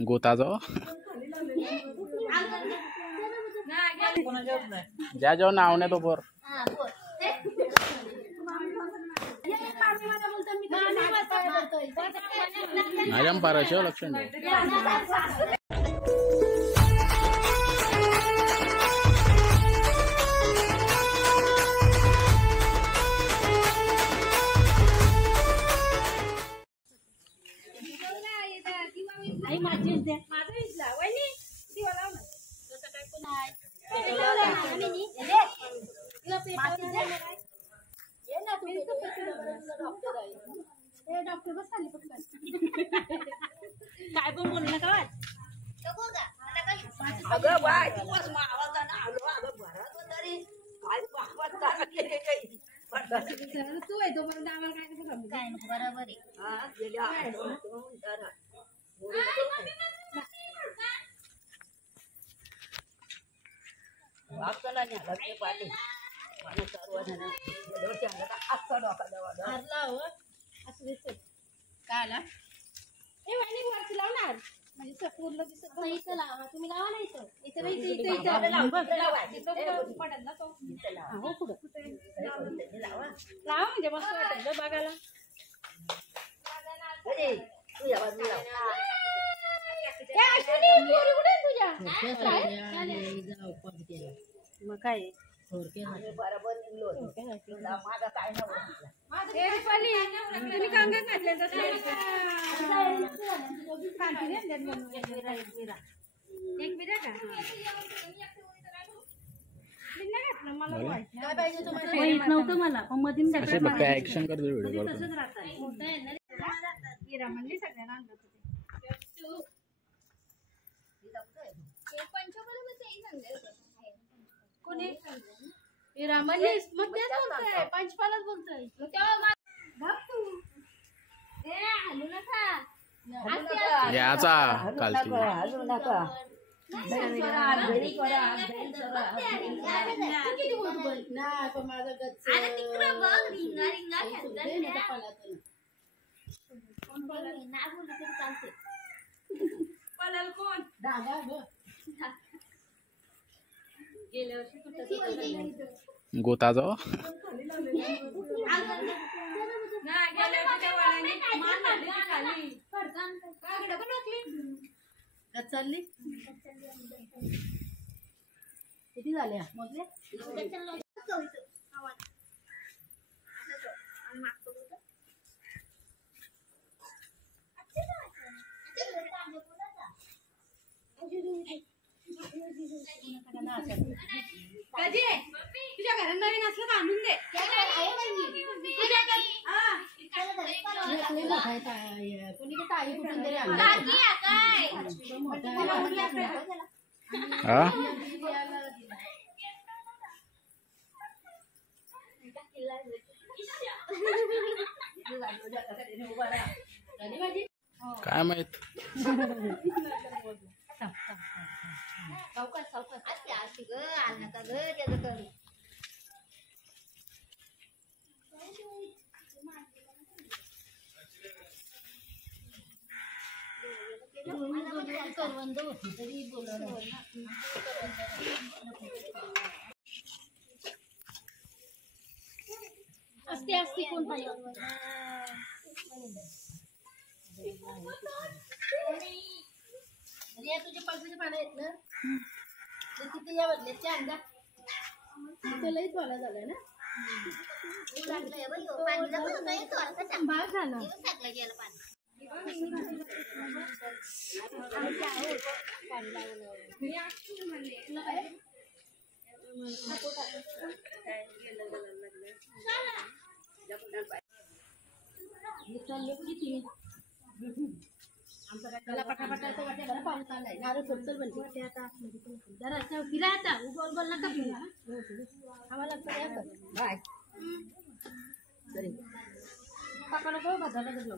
गोताजो ज्या जो नाव ने तो पर नाजम पाराचे लक्षण काय पण बोलू नका अगं बाय दिवस मावाचा आलो अगं भरात तरी काय पाहवाचा तू आहे तो पण आम्हाला काय नको काय बरोबर आहे हा गेल्या आपल्याला नाही लागते पाठी मला सर्वजण डोक्याला अख्खा डोका दवा हरला हो असं दिसत काय आला ए वाणी वरती लावणार म्हणजे सपूरला दिसत नाही इथं लावा तुम्ही लावा ना इथं इथं नाही इथं इथं पडेल ना तो हो पुढं लावा म्हणजे मस्त वाटेल बघायला अरे तू या बाजूला मग काय बरोबर निघलो माझा काय तुम्ही कांगा घातले एक मिनिट का मला माहित नव्हतं मला मधीन ऍक्शन करतो व्हिडिओ तसंच राहतात हिरा म्हणली सगळ्यांना आणलं कोणी हिरा म्हणलीस मग तेच बोलतोय पंचपालच बोलतोय हलू नका याचा काल तू हलू नका कोण गेल्या वर्षी गोताजो चालली किती झाल्या मोजले तुझ्या घरात नवीन असलं तर आणून दे कोणी ताई कुठून तरी काय माहित सावकाश सावकाश अशी ग आल नका ग त्याचं कमी करवंद होती तरी बोलवलं असते असते कोण पाहिजे तुझे पळसाचे पानं आहेत ना ते तिथे या बदल्याचे अंडा त्यालाही थोडा झाला ना भाग झाला आमचा पटापटा वाटे जरा पाऊस आलाय नारळ सोडचल बनते आता जरा फिरा आता गोल गोल नका फिरा आम्हाला बाय पापाला तो बाजारला गेलो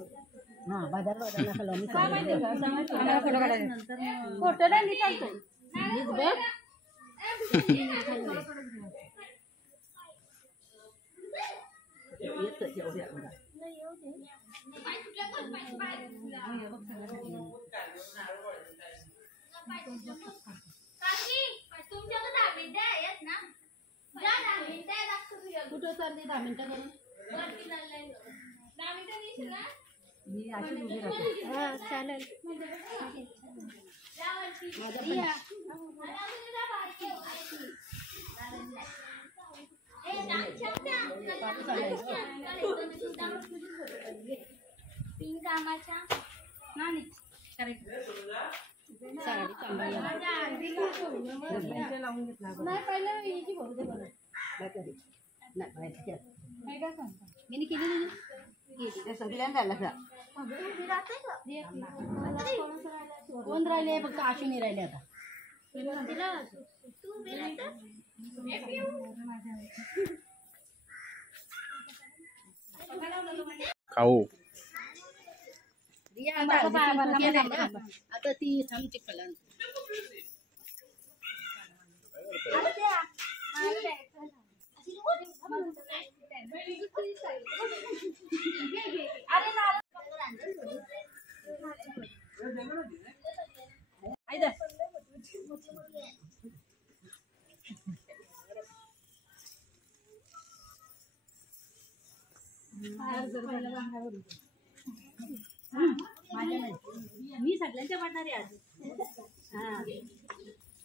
हां बाजारला नका मी काय माहिती का आम्हाला फोटो काढायचा फोटो नाही चालतो नीट बघ कुठं चालली 10 मिनिटं करून 10 मिनिटं येशील ना मी अशी उभी राहते. हा चालेल नाही पहिलं याची भरू दे बरं नाही का सांगता मी केली ते सगळ्यांना झालं का? कोण राहिले फक्त अश्विनी राहिले आता खाऊ आता ती थांब चिकला मी सगळ्यांच्या पडणार आहे आज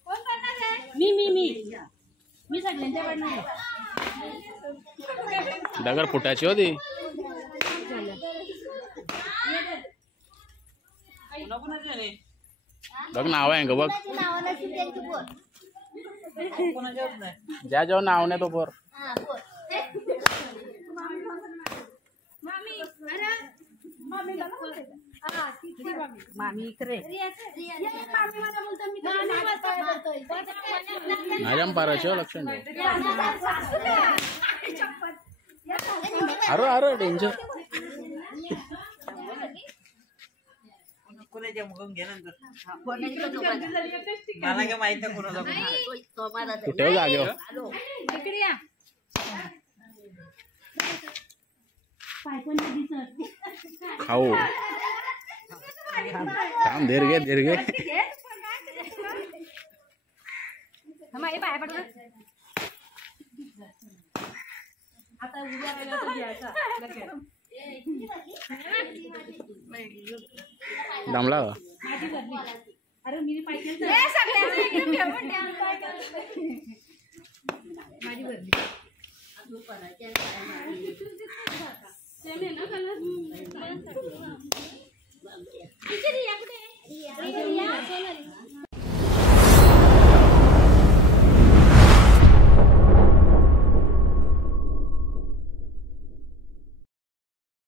कोण पडणार आहे मी सगळ्यांच्या पडणार आहे दगड फुटायची होती बघ नाव आहे ग बघ ज्या जेव्हा नाव नाही तो पोर मामी इकडे नाजम पाराचे लक्षण अरे अरे डेंजर कोणाच्या मुखून घे नंतर कोणाची मला काय माहित नाही कोणाला कुठे जागेवर इकडे या खाऊ थांब धीर घे माझे पाया पडलं आता उद्या गेला तर घ्यायचा दमला माझी भरली अरे मी पाहिजे माझी भरली